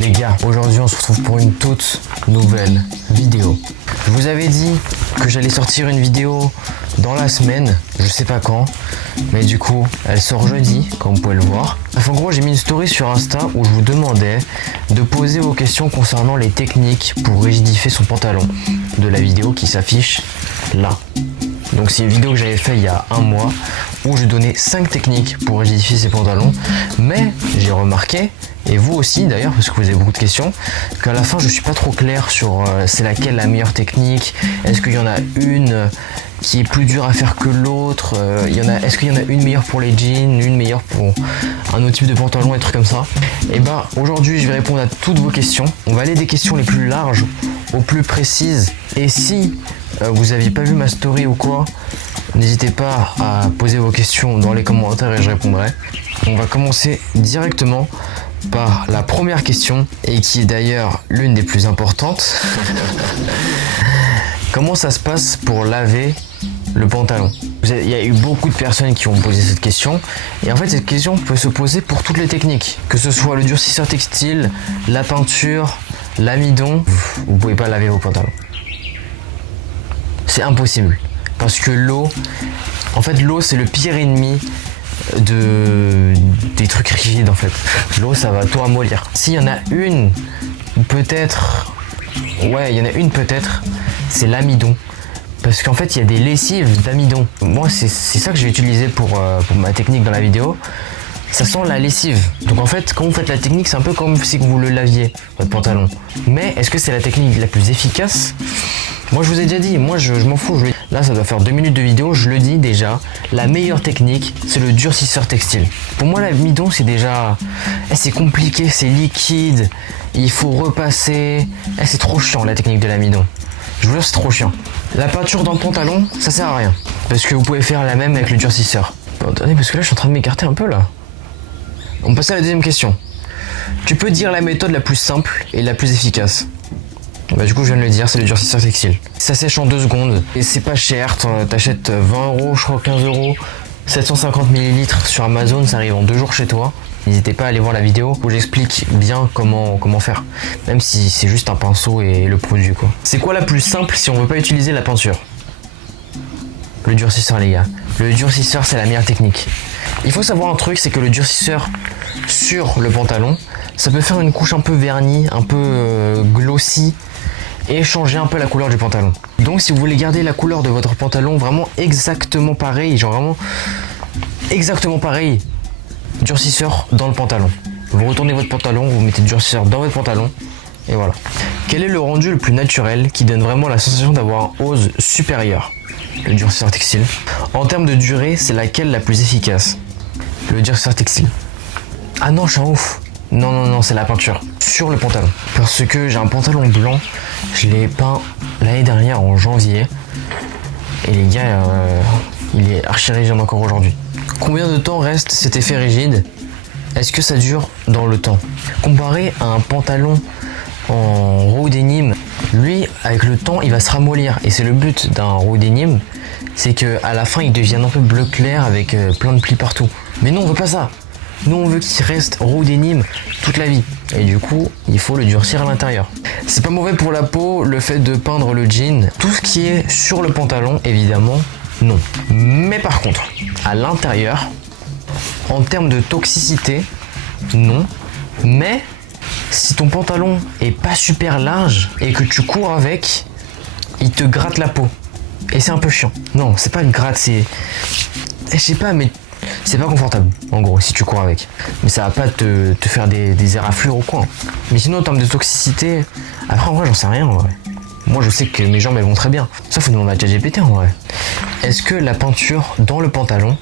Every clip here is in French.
Les gars, aujourd'hui on se retrouve pour une toute nouvelle vidéo. Je vous avais dit que j'allais sortir une vidéo dans la semaine, je sais pas quand, mais du coup elle sort jeudi, comme vous pouvez le voir. En gros, j'ai mis une story sur Insta où je vous demandais de poser vos questions concernant les techniques pour rigidifier son pantalon, de la vidéo qui s'affiche là. Donc c'est une vidéo que j'avais fait il y a un mois où je donnais 5 techniques pour rigidifier ses pantalons, mais j'ai remarqué, et vous aussi d'ailleurs parce que vous avez beaucoup de questions, qu'à la fin je suis pas trop clair sur c'est laquelle la meilleure technique, est-ce qu'il y en a une qui est plus dure à faire que l'autre, est-ce qu'il y en a une meilleure pour les jeans, une meilleure pour un autre type de pantalon, et trucs comme ça. Et bah aujourd'hui je vais répondre à toutes vos questions, on va aller des questions les plus larges aux plus précises, et si vous n'aviez pas vu ma story ou quoi, n'hésitez pas à poser vos questions dans les commentaires et je répondrai. On va commencer directement par la première question, et qui est d'ailleurs l'une des plus importantes. Comment ça se passe pour laver le pantalon? Il y a eu beaucoup de personnes qui ont posé cette question, et en fait cette question peut se poser pour toutes les techniques, que ce soit le durcisseur textile, la peinture, l'amidon. Vous pouvez pas laver vos pantalons, c'est impossible, parce que l'eau, en fait l'eau c'est le pire ennemi des trucs rigides. En fait l'eau ça va tout ramollir. S'il y en a une peut-être, c'est l'amidon, parce qu'en fait il y a des lessives d'amidon. Moi c'est ça que je vais utiliser pour ma technique dans la vidéo. Ça sent la lessive. Donc en fait quand vous faites la technique, c'est un peu comme si vous le laviez votre pantalon. Mais est-ce que c'est la technique la plus efficace? Moi je vous ai déjà dit, moi je m'en fous. Là ça doit faire 2 minutes de vidéo, je le dis déjà. La meilleure technique c'est le durcisseur textile. Pour moi l'amidon c'est déjà... c'est compliqué, c'est liquide, il faut repasser. C'est trop chiant la technique de l'amidon. Je vous jure c'est trop chiant. La peinture dans le pantalon ça sert à rien, parce que vous pouvez faire la même avec le durcisseur. Bon, attendez, parce que là je suis en train de m'écarter un peu là. On passe à la deuxième question. Tu peux dire la méthode la plus simple et la plus efficace? Bah du coup je viens de le dire, c'est le durcisseur textile. Ça sèche en 2 secondes et c'est pas cher, t'achètes 20 €, je crois 15 €, 750 ml sur Amazon, ça arrive en 2 jours chez toi. N'hésitez pas à aller voir la vidéo où j'explique bien comment faire, même si c'est juste un pinceau et le produit quoi. C'est quoi la plus simple si on veut pas utiliser la peinture? Le durcisseur les gars, le durcisseur c'est la meilleure technique. Il faut savoir un truc, c'est que le durcisseur sur le pantalon, ça peut faire une couche un peu vernie, un peu glossy, et changer un peu la couleur du pantalon. Donc si vous voulez garder la couleur de votre pantalon vraiment exactement pareil, genre vraiment exactement pareil, durcisseur dans le pantalon. Vous retournez votre pantalon, vous mettez le durcisseur dans votre pantalon, et voilà. Quel est le rendu le plus naturel qui donne vraiment la sensation d'avoir un hose supérieur? Le durcisseur textile. En termes de durée, c'est laquelle la plus efficace? Le durcisseur textile. Ah non, je suis un ouf. Non, c'est la peinture sur le pantalon. Parce que j'ai un pantalon blanc, je l'ai peint l'année dernière en janvier. Et les gars, il est archi rigide encore aujourd'hui. Combien de temps reste cet effet rigide? Est-ce que ça dure dans le temps? Comparé à un pantalon en roue denim, lui avec le temps il va se ramollir, et c'est le but d'un roue denim, c'est que à la fin il devienne un peu bleu clair avec plein de plis partout. Mais non, on veut pas ça. Nous on veut qu'il reste roue denim toute la vie, et du coup il faut le durcir à l'intérieur. C'est pas mauvais pour la peau le fait de peindre le jean. Tout ce qui est sur le pantalon évidemment non, mais par contre à l'intérieur, en termes de toxicité non, mais si ton pantalon est pas super large et que tu cours avec, il te gratte la peau. Et c'est un peu chiant. Non, c'est pas une gratte, c'est... Je sais pas, mais c'est pas confortable, en gros, si tu cours avec. Mais ça va pas te faire des éraflures au coin. Mais sinon, en termes de toxicité, après, en vrai, j'en sais rien, en vrai. Moi, je sais que mes jambes, elles vont très bien. Ça, faut demander à ChatGPT, en vrai. Est-ce que la peinture dans le pantalon,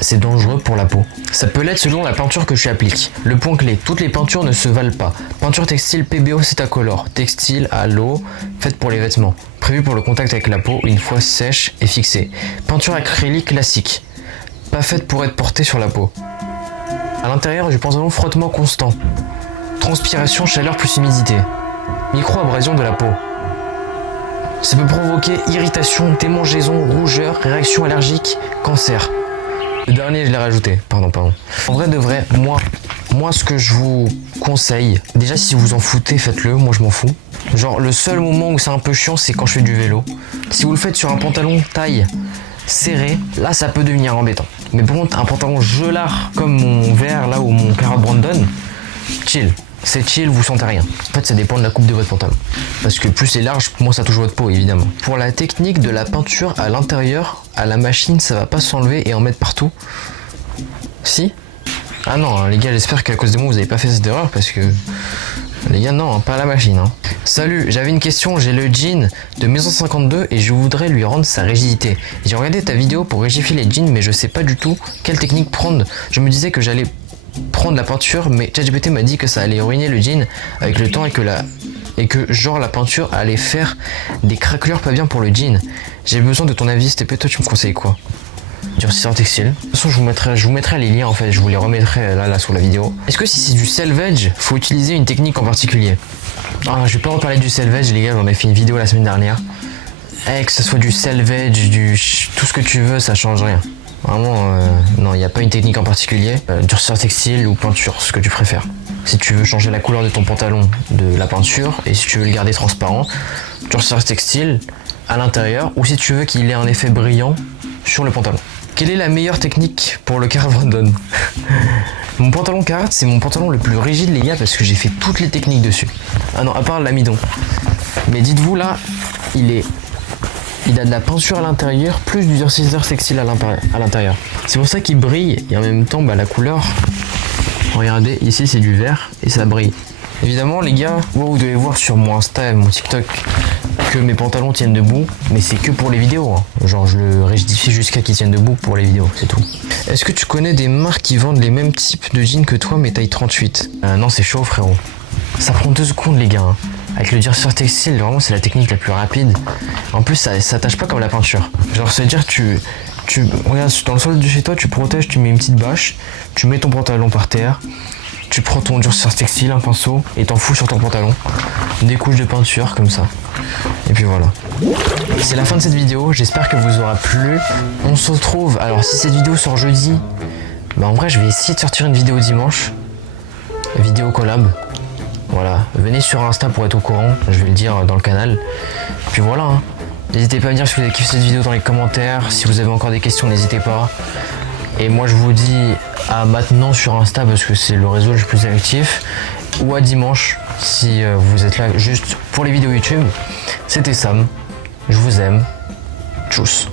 c'est dangereux pour la peau? Ça peut l'être selon la peinture que tu appliques. Le point clé, toutes les peintures ne se valent pas. Peinture textile PBO Cetacolor, textile à l'eau, faite pour les vêtements, prévue pour le contact avec la peau une fois sèche et fixée. Peinture acrylique classique, pas faite pour être portée sur la peau. À l'intérieur du pantalon, frottement constant. Transpiration, chaleur plus humidité. Micro-abrasion de la peau. Ça peut provoquer irritation, démangeaison, rougeur, réaction allergique, cancer. Le dernier, je l'ai rajouté. Pardon. En vrai de vrai, moi, ce que je vous conseille, déjà si vous en foutez, faites-le. Moi, je m'en fous. Genre, le seul moment où c'est un peu chiant, c'est quand je fais du vélo. Si vous le faites sur un pantalon taille serré, là, ça peut devenir embêtant. Mais par contre, un pantalon gelard comme mon vert là ou mon Carrot Brandon, chill. C'est chill, vous sentez rien. En fait, ça dépend de la coupe de votre pantalon. Parce que plus c'est large, moins ça touche votre peau, évidemment. Pour la technique de la peinture à l'intérieur, à la machine, ça va pas s'enlever et en mettre partout. Si? Ah non, hein, les gars, j'espère qu'à cause de moi, vous avez pas fait cette erreur parce que... Les gars, non, pas à la machine. Hein. Salut, j'avais une question, j'ai le jean de Maison 52 et je voudrais lui rendre sa rigidité. J'ai regardé ta vidéo pour rigidifier les jeans, mais je sais pas du tout quelle technique prendre. Je me disais que j'allais prendre la peinture, mais ChatGPT m'a dit que ça allait ruiner le jean avec le temps et que genre la peinture allait faire des craquelures pas bien pour le jean. J'ai besoin de ton avis, s'il te plaît, toi tu me conseilles quoi? Durcisseur textile. De toute façon, je vous mettrai les liens en fait, je vous les remettrai là sous la vidéo. Est-ce que si c'est du selvage, faut utiliser une technique en particulier? Ah, je vais pas reparler du selvage les gars, j'en ai fait une vidéo la semaine dernière. Que ce soit du selvage, tout ce que tu veux, ça change rien. Vraiment, non, il n'y a pas une technique en particulier. Durcisseur textile ou peinture, ce que tu préfères. Si tu veux changer la couleur de ton pantalon, de la peinture, et si tu veux le garder transparent, durcisseur textile à l'intérieur, ou si tu veux qu'il ait un effet brillant sur le pantalon. Quelle est la meilleure technique pour le Carrot Brandon? Mon pantalon Carrot, c'est mon pantalon le plus rigide les gars, parce que j'ai fait toutes les techniques dessus. Ah non, à part l'amidon. Mais dites-vous là, il a de la peinture à l'intérieur, plus du durcisseur textile à l'intérieur. C'est pour ça qu'il brille, et en même temps, la couleur, regardez, ici c'est du vert, et ça brille. Évidemment les gars, vous devez voir sur mon Insta et mon TikTok que mes pantalons tiennent debout, mais c'est que pour les vidéos. Hein. Genre je le rigidifie jusqu'à qu'ils tiennent debout pour les vidéos, c'est tout. Est-ce que tu connais des marques qui vendent les mêmes types de jeans que toi, mais taille 38? Non, c'est chaud frérot. Ça prend 2 secondes les gars. Hein. Avec le durcisseur textile, vraiment c'est la technique la plus rapide. En plus ça tâche pas comme la peinture. Genre c'est à dire tu regarde dans le sol de chez toi, tu protèges, tu mets une petite bâche, tu mets ton pantalon par terre, tu prends ton durcisseur textile, un pinceau, et t'en fous sur ton pantalon. Des couches de peinture comme ça. Et puis voilà. C'est la fin de cette vidéo, j'espère que vous aura plu. On se retrouve, alors si cette vidéo sort jeudi, en vrai je vais essayer de sortir une vidéo dimanche. Vidéo collab. Voilà, venez sur Insta pour être au courant, je vais le dire dans le canal. Et puis voilà, hein. N'hésitez pas à me dire si vous avez kiffé cette vidéo dans les commentaires. Si vous avez encore des questions, n'hésitez pas. Et moi je vous dis à maintenant sur Insta parce que c'est le réseau le plus actif. Ou à dimanche si vous êtes là juste pour les vidéos YouTube. C'était Sam, je vous aime, tchuss.